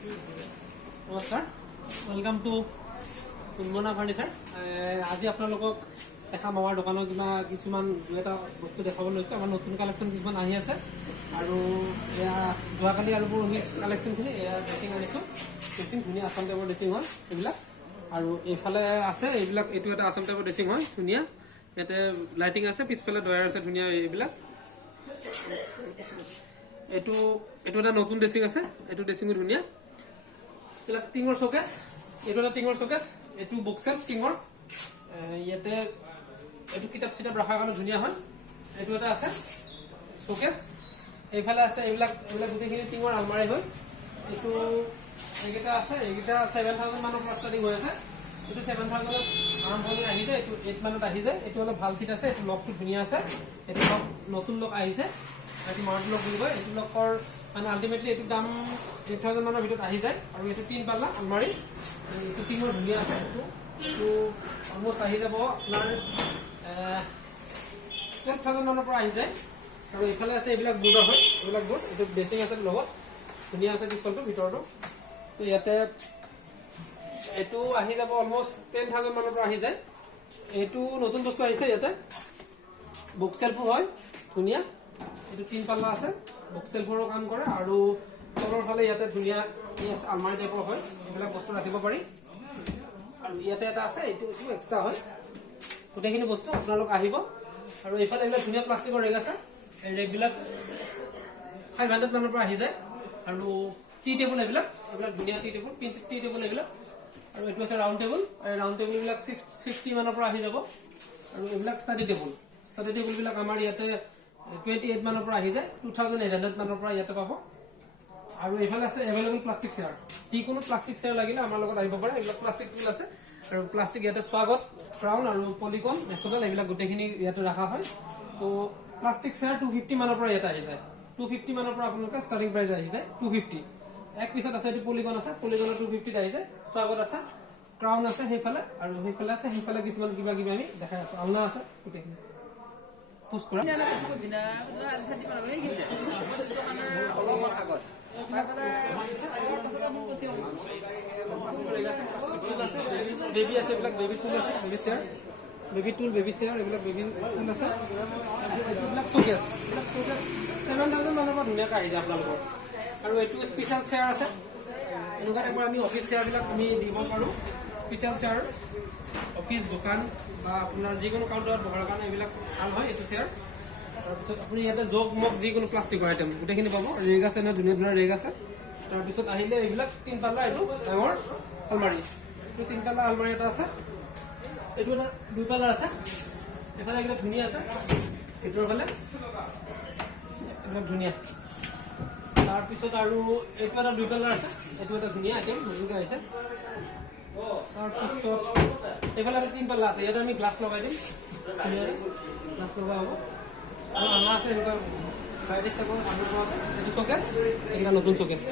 নমস্কাৰ, welcome to উন্মনা furniture. আজি আপোনালোকক দেখাম আমাৰ দোকানত কিছুমান এটা বস্তু দেখাবলৈ লৈছোঁ। আমাৰ নতুন কালেকশ্যন কিছুমান আহি আছে আৰু এয়া যোৱাকালি আৰু পৰহি কালেকশ্যনখিনি এয়া ড্ৰেছিং আনিছোঁ। ড্ৰেছিং ধুনীয়া আছাম টাইপৰ ড্ৰেছিং হয় এইবিলাক। আৰু এইফালে আছে এইবিলাক, এইটো এটা আছাম টাইপৰ ড্ৰেছিং হয় ধুনীয়া। ইয়াতে লাইটিং আছে, পিছফালে ডয়াৰ আছে ধুনীয়া এইবিলাক। এইটো এটা নতুন ড্ৰেছিং আছে, এইটো ড্ৰেছিঙো ধুনীয়া। এইবিলাক টিঙৰ শ্বকেছ, এইটো এটা টিঙৰ শ্বকেছ, এইটো বুকছেল টিঙৰ। ইয়াতে এইটো কিতাপ চিতাপ ৰখাৰ কাৰণে ধুনীয়া হয়। এইটো এটা আছে শ্বকেছ। এইফালে আছে এইবিলাক গোটেইখিনি টিঙৰ আলমাৰি হয়। এইটো এইকেইটা আছে, এইকেইটা 7,000 মানৰ পৰা ষ্টাৰ্টিং হৈ আছে। এইটো 7,000 আৰম্ভণি আহি যায়, এইটো 8 মানত আহি যায়। এইটো অলপ ভাল চিট আছে, এইটো লকটো ধুনীয়া আছে। এইটো লক নতুন লক আহিছে, এইটো মাউণ্ট লক বুলি কয়। এইটো লকৰ মানে আল্টিমেটলি এইটো দাম 8,000 মানৰ ভিতৰত আহি যায়। আৰু এইটো 3 পাল্লা আলমাৰি, এইটো টিঙৰ ধুনীয়া আছে। এইটো অলমষ্ট আহি যাব আপোনাৰ 12,000 মানৰ পৰা আহি যায়। আৰু এইফালে আছে এইবিলাক বোৰ্ডৰ হয়, এইবিলাক বোৰ্ড। এইটো ড্ৰেছিং আছে লগত ধুনীয়া আছে, পিছফালটো ভিতৰটো। ইয়াতে এইটো আহি যাব অলমষ্ট 10,000 মানৰ পৰা আহি যায়। এইটো নতুন বস্তু আহিছে ইয়াতে, বুক চেল্ফো হয় ধুনীয়া। এইটো 3 পাল্লা আছে, বুক চেল্ফৰো কাম কৰে। আৰু তলৰ ফালে ইয়াতে ধুনীয়া আলমাৰি টাইপৰ হয়, এইবিলাক বস্তু ৰাখিব পাৰি। আৰু ইয়াতে এটা আছে, এইটো এক্সট্ৰা হয়। গোটেইখিনি বস্তু আপোনালোক আহিব। আৰু এইফালে এইবিলাক ধুনীয়া প্লাষ্টিকৰ ৰেগ আছে, এই ৰেগবিলাক 500 মানৰ পৰা আহি যায়। আৰু টি টেবুল এইবিলাক ধুনীয়া টি টেবুল এইবিলাক। আৰু এইটো আছে ৰাউণ্ড টেবুল, এই ৰাউণ্ড টেবুলবিলাক 650 মানৰ পৰা আহি যাব। আৰু এইবিলাক ষ্টাডি টেবুলবিলাক আমাৰ ইয়াতে 28 মানৰ পৰা আহি যায়, 2,800 মানৰ পৰা ইয়াতে পাব। আৰু এইফালে আছে এভেইলেবল প্লাষ্টিক চেয়াৰ, যিকোনো প্লাষ্টিক চেয়াৰ লাগিলে আমাৰ লগত আহিব পাৰে। এইবিলাক প্লাষ্টিক টেবুল আছে। আৰু প্লাষ্টিক ইয়াতে স্বাগত, ক্ৰাউন আৰু পলিকন, মেচবেল এইবিলাক গোটেইখিনি ইয়াতে ৰখা হয়। তো প্লাষ্টিক চেয়াৰ 250 মানৰ পৰা ইয়াতে আহি যায়। 250 মানৰ পৰা আপোনালোকে ষ্টাৰ্টিং প্ৰাইচ আহি যায় 250। এক পিছত আছে এইটো পলিকন আছে, পলিকনৰ 250 আহি যায়। স্বাগত আছে, ক্ৰাউন আছে সেইফালে, আৰু সেইফালে আছে, সেইফালে কিছুমান কিবা কিবি আমি দেখাই আছো। আলনা আছে গোটেইখিনি পুছ কৰা। বেবী আছে, এইবিলাক বেবী টুল আছে, বেবী চেয়াৰ, এইবিলাক বেবী টুল আছে। এইবিলাক শ্বকেছ, 7,000 মানৰ পৰা ধুনীয়াকৈ আহি যায় আপোনালোকৰ। আৰু এইটো স্পেচিয়েল চেয়াৰ আছে, এনেকুৱা টাইপৰ আমি অফিচ চেয়াৰবিলাক আমি দিব পাৰোঁ। স্পেচিয়েল চেয়াৰ অফিচ, দোকান বা আপোনাৰ যিকোনো কাউণ্টাৰত বহাৰ কাৰণে এইবিলাক ভাল হয় এইটো চেয়াৰ। তাৰপিছত আপুনি ইয়াতে জগ মগ যিকোনো প্লাষ্টিকৰ আইটেম গোটেইখিনি পাব। ৰেগ আছে, ধুনীয়া ধুনীয়া ৰেগ আছে। তাৰপিছত আহিলে এইবিলাক 3 পাল্লা, এইটো ডাঙৰ আলমাৰি, এইটো 3 পাল্লা আলমাৰি এটা আছে। এইটো এটা 2 পাল্লা আছে। এইফালে এইবিলাক ধুনীয়া আছে, ভিতৰৰ ফালে এইবিলাক ধুনীয়া। তাৰপিছত আৰু এইটো এটা 2 পাল্লা আছে, এইটো এটা ধুনীয়া আইটেম নতুনকৈ আহিছে। তাৰপিছত এইফালে এটা 3 পাল্লা আছে, ইয়াতে আমি গ্লাছ লগাই দিম, ধুনীয়াকৈ গ্লাছ লগা হ'ব। আৰু আলনা আছে এনেকুৱা ভেৰাইটিজ টাইপৰ আলনা আছে। এইটো শ্বকেছ, এইকেইটা নতুন শ্বকেছ।